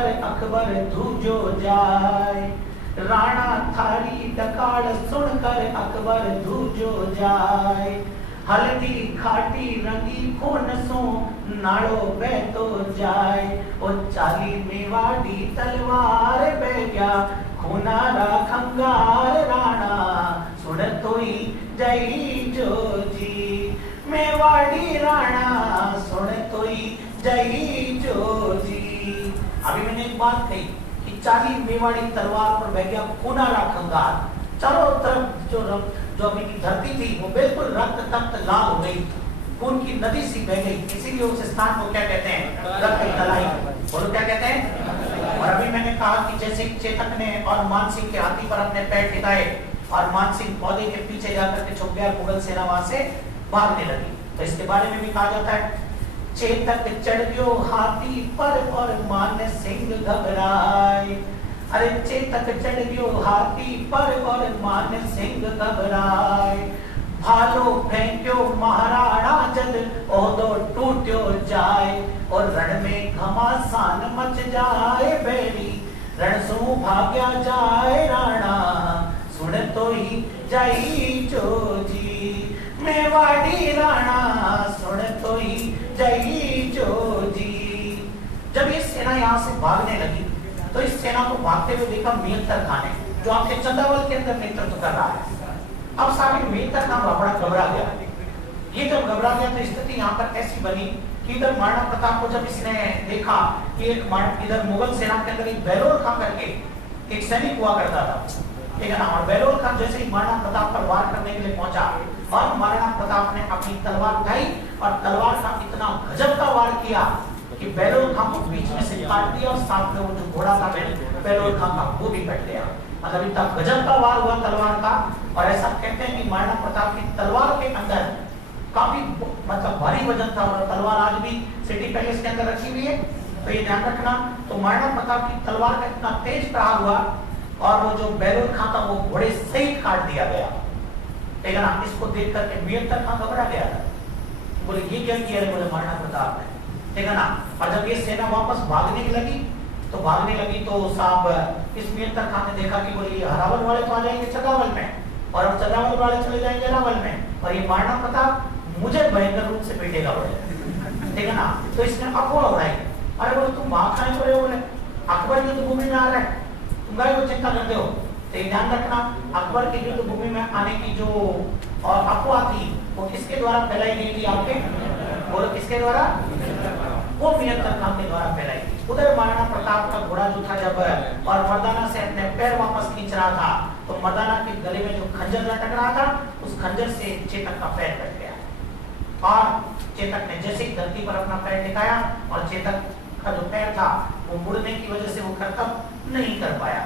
सुनकर अकबर धूजो जाए। राणा थारी डकाड़ सुनकर अकबर धूजो जाए। हल्दी खाटी रंगी खून सो नाड़ो बहतो जाए। ओ चाली मेवाड़ी तलवार बह गया खूनारा खंगार राणा सुन तोई जई जो जी। मेवाड़ी राणा सुन तोई जई जो जी। अभी मैंने एक बात कही कि 40 मेवाड़ी तलवार पर बह गया खूनारा खंगार। चारों तरफ जो अभी की धरती थी वो बिल्कुल रक्त तप्त लाल हो गई, खून की नदी सी बह गई। इसीलिए उस स्थान को क्या कहते हैं? रक्त तलाई। बोलो क्या कहते हैं? और अभी मैंने कहा कि जैसे चेतक ने और मानसिंह के हाथी पर अपने पैर टिकाए और मानसिंह पौधे के पीछे जाकर के छुप गया, मुगल सेना वहां से भागने लगी। तो इसके बारे में भी कहा जाता है चेतक चढ़ गयो हाथी पर और मान सिंह घबराए। अरे चेतक चढ़ गयो हाथी पर और मान सिंह घबराए। भालो फेंक्यो महाराणा जद ओहदो टूट्यो जाए। और रण में घमासान मच जाए बैरी रण सु भाग्या जाए राणा सुन तो ही जाई जो जी। मेवाड़ी राणा सुन तो ही जाई जो जी। जब ये सेना यहाँ से भागने लगी तो इस सेना को भागते हुए देखा मेहतर खान ने, जो आपके चंदावल के अंदर नेतृत्व कर रहा है। अब साहब मेहतर खान बड़ा घबरा गया। ये जब घबरा गया तो स्थिति यहाँ पर ऐसी बनी कि इधर महाराणा प्रताप को जब इसने देखा कि इधर मुगल सेना के अंदर एक बेलोर खां करके एक सैनिक हुआ करता था, ठीक है ना। और बेलोर खां जैसे ही महाराणा प्रताप पर वार करने के लिए पहुंचा और महाराणा प्रताप ने अपनी तलवार उठाई और तलवार का इतना गजब का वार किया कि बेलोर खां को बीच में से काट दिया और साथ में वो जो घोड़ा था बेलोर खां का वो भी कट गया। मतलब इतना गजब का वार हुआ तलवार का। और ऐसा कहते हैं कि महाराणा प्रताप की तलवार के अंदर काफी मतलब भारी वजन था और तलवार आज भी सिटी पैलेस के अंदर रखी हुई है, तो ये ध्यान रखना। तो महाराणा प्रताप की तलवार का इतना तेज प्रहार हुआ और वो जो बेलोर खां था वो घोड़े सहित काट दिया गया, ठीक है ना। इसको देख करके मेहतर खां घबरा गया था, बोले ये क्या किया रे, बोले महाराणा प्रताप ने, ठीक है ना। और जब ये सेना वापस भागने लगी तो साहब इस मेहतर खां ने देखा कि बोले ये हरावल वाले तो आ जाएंगे चंदावल में और अब चंदावल वाले चले जाएंगे अरावल में और ये महाराणा प्रताप मुझे भयंकर रूप से पीटेगा बोले, ठीक है ना। तो इसने अफवाह उड़ाई। अरे बोले तुम वहां खाए हो रहे हो, बोले अकबर युद्ध भूमि में आ रहा है, तुम गाय को चिंता करते हो। तो ध्यान रखना अकबर की युद्ध भूमि में आने की जो अफवाह थी वो किसके द्वारा फैलाई गई थी? आपके बोलो किसके द्वारा? वो मेहतर खां के द्वारा फैलाई थी। उधर महाराणा प्रताप का घोड़ा जो था जब और मर्दाना से अपने पैर वापस खींच रहा था तो मर्दाना के गले में जो खंजर लटक रहा था उस खंजर से चेतक का पैर कट गया और चेतक ने जैसे ही धरती पर अपना पैर टिकाया और चेतक का जो पैर था वो मुड़ने की वजह से वो करतब नहीं कर पाया।